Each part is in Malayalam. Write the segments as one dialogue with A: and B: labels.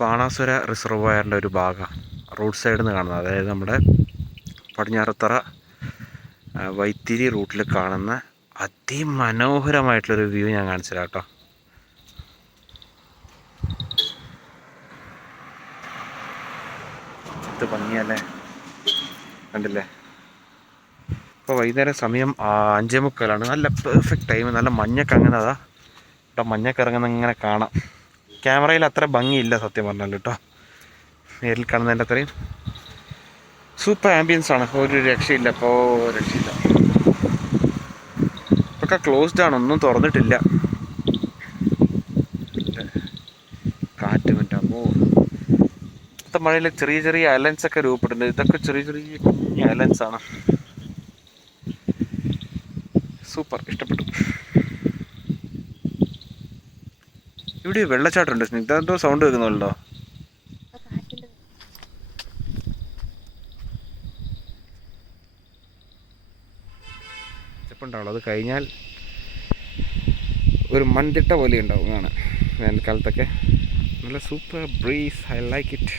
A: ബാണാസുര റിസർവോയറിന്റെ ഒരു ഭാഗമാണ് റോഡ് സൈഡിൽ നിന്ന് കാണുന്നത്. അതായത് നമ്മുടെ പടിഞ്ഞാറത്തറ വൈത്തിരി റൂട്ടിൽ കാണുന്ന അതിമനോഹരമായിട്ടുള്ളൊരു വ്യൂ ഞാൻ കാണിച്ചു തരാം കേട്ടോ ഇത് ഭംഗിയല്ലേ? കണ്ടില്ലേ? ഇപ്പോൾ വൈകുന്നേരം സമയം അഞ്ചേ മുക്കാലാണ്. നല്ല പെർഫെക്റ്റ് ടൈം നല്ല മഞ്ഞൊക്കെ അങ്ങനെ അതാ ഇവിടെ മഞ്ഞൊക്കെ ഇറങ്ങുന്ന ഇങ്ങനെ കാണാം. ക്യാമറയിൽ അത്ര ഭംഗിയില്ല സത്യം പറഞ്ഞാൽ കേട്ടോ. നേരിൽ കാണുന്നതിന്റെ അത്രയും സൂപ്പർ ആംബിയൻസ് ആണ്. ഒരു രക്ഷയില്ല അപ്പോൾ രക്ഷയില്ല. ഇപ്പൊക്കെ ക്ലോസ്ഡ് ആണ് ഒന്നും തുറന്നിട്ടില്ല. കാറ്റ് മറ്റോ ഇന്നത്തെ മഴയിൽ ചെറിയ ചെറിയ അലൻസ് ഒക്കെ രൂപപ്പെടുന്നുണ്ട്. ഇതൊക്കെ ചെറിയ ചെറിയ കുഞ്ഞ് അലൻസ് ആണ്. സൂപ്പർ ഇഷ്ടപ്പെട്ടു. ഇവിടെ വെള്ളച്ചാട്ടമുണ്ട്. സ്നിഗ്ധ സൗണ്ട് കേൾക്കുന്നുണ്ടോ? സ്റ്റെപ്പുണ്ടാവുള്ളൂ അത് കഴിഞ്ഞാൽ ഒരു മൺതിട്ട പോലെ ഉണ്ടാവും. കാണാൻ വേനൽക്കാലത്തൊക്കെ. നല്ല super breeze I like it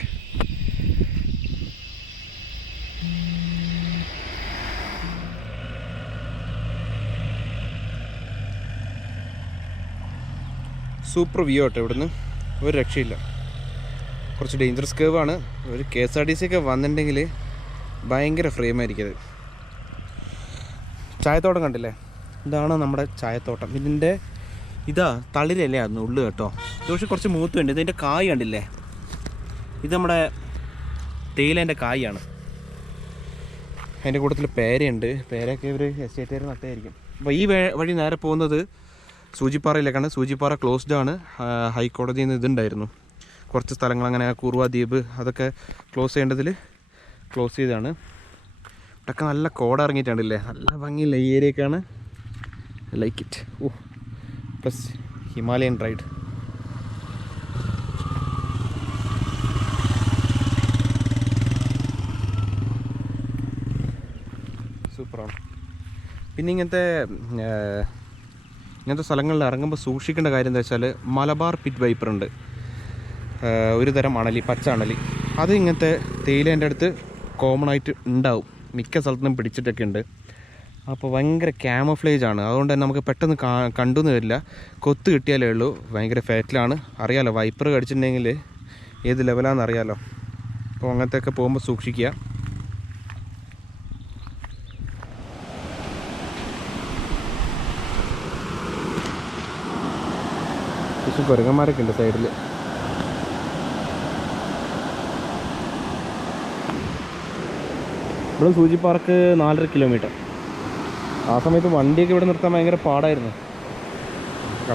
A: super view ആട്ടോ ഇവിടുന്ന്. ഒരു രക്ഷയില്ല. കുറച്ച് ഡേഞ്ചറസ് കേവ് ആണ്. ഒരു K S R T C ഒക്കെ വന്നിട്ടുണ്ടെങ്കിൽ ഭയങ്കര ഫ്രെയിം ആയിരിക്കും അത്. ചായത്തോട്ടം കണ്ടില്ലേ? ഇതാണ് നമ്മുടെ ചായത്തോട്ടം. ഇതിന്റെ ഇതാ തളിരല്ലേ ആയിരുന്നു ഉള്ളു കേട്ടോ. ഇത് പക്ഷേ കുറച്ച് മൂത്തുണ്ട് ഇതിന്റെ കായ് കണ്ടില്ലേ? ഇത് നമ്മുടെ തേയിലേന്റെ കായാണ്. അതിന്റെ കൂട്ടത്തിൽ പേരയുണ്ട്. പേരയൊക്കെ ഇവർ എസ്റ്റേറ്റുകാർ നട്ടായിരിക്കും അപ്പോൾ ഈ വഴി നേരെ പോകുന്നത് സൂചിപ്പാറയിലേക്കാണ് സൂചിപ്പാറ ക്ലോസ്ഡ് ആണ്. ഹൈക്കോടതിയിൽ നിന്ന് ഇതുണ്ടായിരുന്നു. കുറച്ച് സ്ഥലങ്ങൾ അങ്ങനെ കുറുവ ദ്വീപ് അതൊക്കെ ക്ലോസ് ചെയ്യേണ്ടതിൽ ക്ലോസ് ചെയ്താണ് ഇവിടെയൊക്കെ നല്ല കോട ഇറങ്ങിയിട്ടുണ്ടല്ലേ നല്ല ഭംഗിയില്ല ഈ ഏരിയയൊക്കെയാണ് ലൈക്ക് ഇറ്റ് ഓ പ്ലസ് ഹിമാലയൻ റൈഡ് സൂപ്പറാണ് പിന്നെ ഇങ്ങനത്തെ ഇങ്ങനത്തെ സ്ഥലങ്ങളിൽ ഇറങ്ങുമ്പോൾ സൂക്ഷിക്കേണ്ട കാര്യം എന്താ വെച്ചാൽ മലബാർ പിറ്റ് വൈപ്പർ ഉണ്ട്. ഒരു തരം അണലി പച്ച അണലി. അത് ഇങ്ങനത്തെ തേയിലേന്റെ അടുത്ത് കോമൺ ആയിട്ട് ഉണ്ടാവും. മിക്ക സ്ഥലത്തുനിന്നും പിടിച്ചിട്ടൊക്കെ ഉണ്ട്. അപ്പോൾ ഭയങ്കര ക്യാമഫ്ലേജ് ആണ്. അതുകൊണ്ട് തന്നെ നമുക്ക് പെട്ടെന്ന് കാ കണ്ടുന്ന് വരില്ല. കൊത്ത് കിട്ടിയാലേ ഉള്ളൂ. ഭയങ്കര ഫാറ്റിലാണ് അറിയാലോ വൈപ്പർ കടിച്ചിട്ടുണ്ടെങ്കിൽ ഏത് ലെവലാണെന്ന് അറിയാലോ. അപ്പോൾ അങ്ങനത്തെയൊക്കെ പോകുമ്പോൾ സൂക്ഷിക്കുക. പക്ഷെ കുരങ്ങന്മാരൊക്കെ ഉണ്ട് സൈഡിൽ ഇവിടെ സൂചി പാർക്ക് നാലര കിലോമീറ്റർ ആ സമയത്ത് വണ്ടിയൊക്കെ ഇവിടെ നിർത്താൻ ഭയങ്കര പാടായിരുന്നു.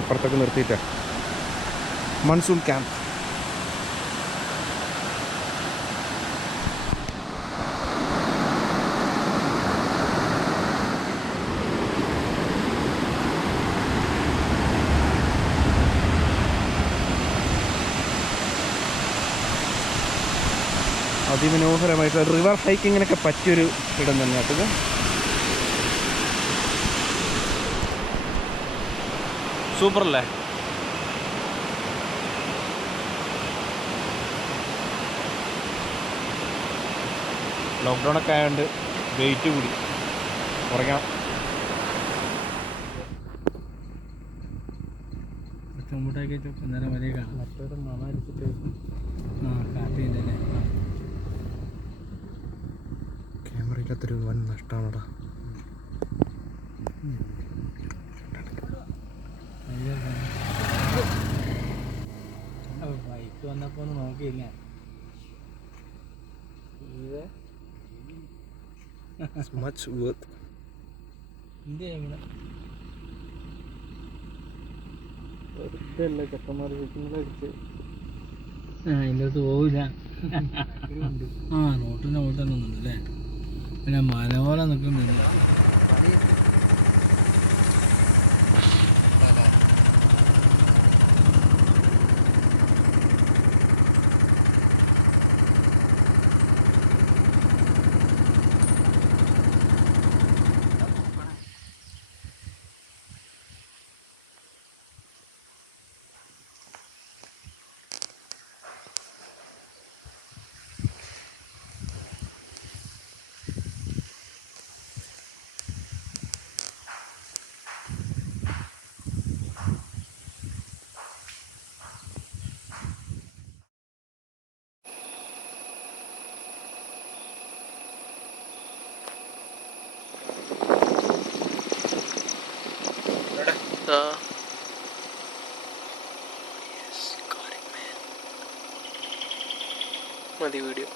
A: അപ്പുറത്തൊക്കെ നിർത്തിയിട്ടാ. മൺസൂൺ ക്യാമ്പ് അതിമനോഹരമായിട്ടുള്ള റിവർ ഹൈക്കിങ്ങിനൊക്കെ പറ്റിയൊരു ഇടം തന്നെ കേട്ടത് സൂപ്പർ അല്ലേ ലോക്ക്ഡൗൺ ഒക്കെ ആയതുകൊണ്ട് വെയിറ്റ് കൂടി. കുറയ്ക്കണം.
B: ചുമട്ടാക്കി നേരെ വരെ കാണാം മറ്റൊരു മണടിച്ചിട്ട് ആ കാപ്പിന്റെ അല്ലേ?
A: ക്യാമറയില്ലാത്തൊരു വൻ നഷ്ടമാണടാ
B: ബൈക്ക് വന്നപ്പോ ഒന്ന് നോക്കിയില്ല?
A: മച്ച് വർത്ത് വെറുതെ ചെക്കന്മാർ
B: ആ ഇതിന്റെ പോവില്ല. ആ റോട്ടിന്റെ അവിടെ തന്നെ ഒന്നുണ്ട് അല്ലേ? പിന്നെ പോലെ നിൽക്കുന്നില്ല.
A: മതി വീഡിയോ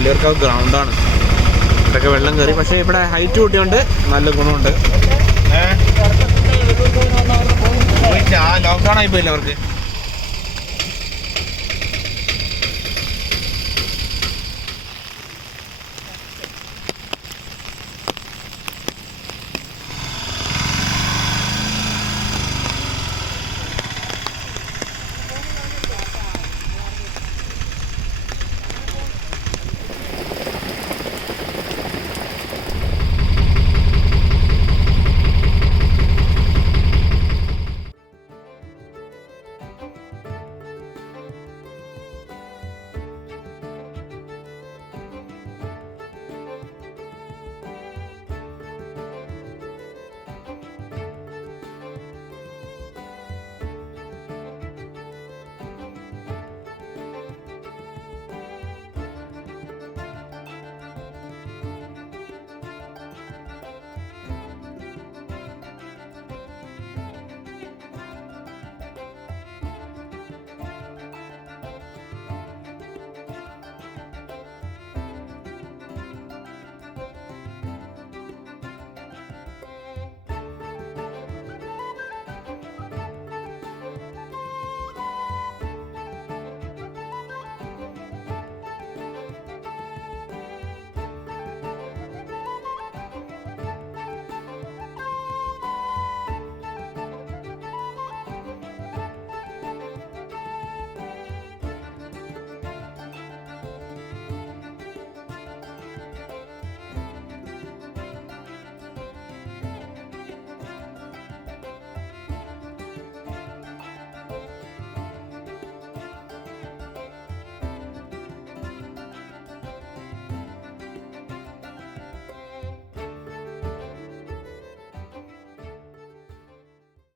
A: വള്ളിയൂർക്കാവ് ഗ്രൗണ്ടാണ് ഇവിടെയൊക്കെ വെള്ളം കയറി പക്ഷേ ഇവിടെ ഹൈറ്റ് കൂട്ടിയുണ്ട് നല്ല ഗുണമുണ്ട്. ലോക്ക്ഡൗൺ ആയിപ്പോയില്ല അവർക്ക്?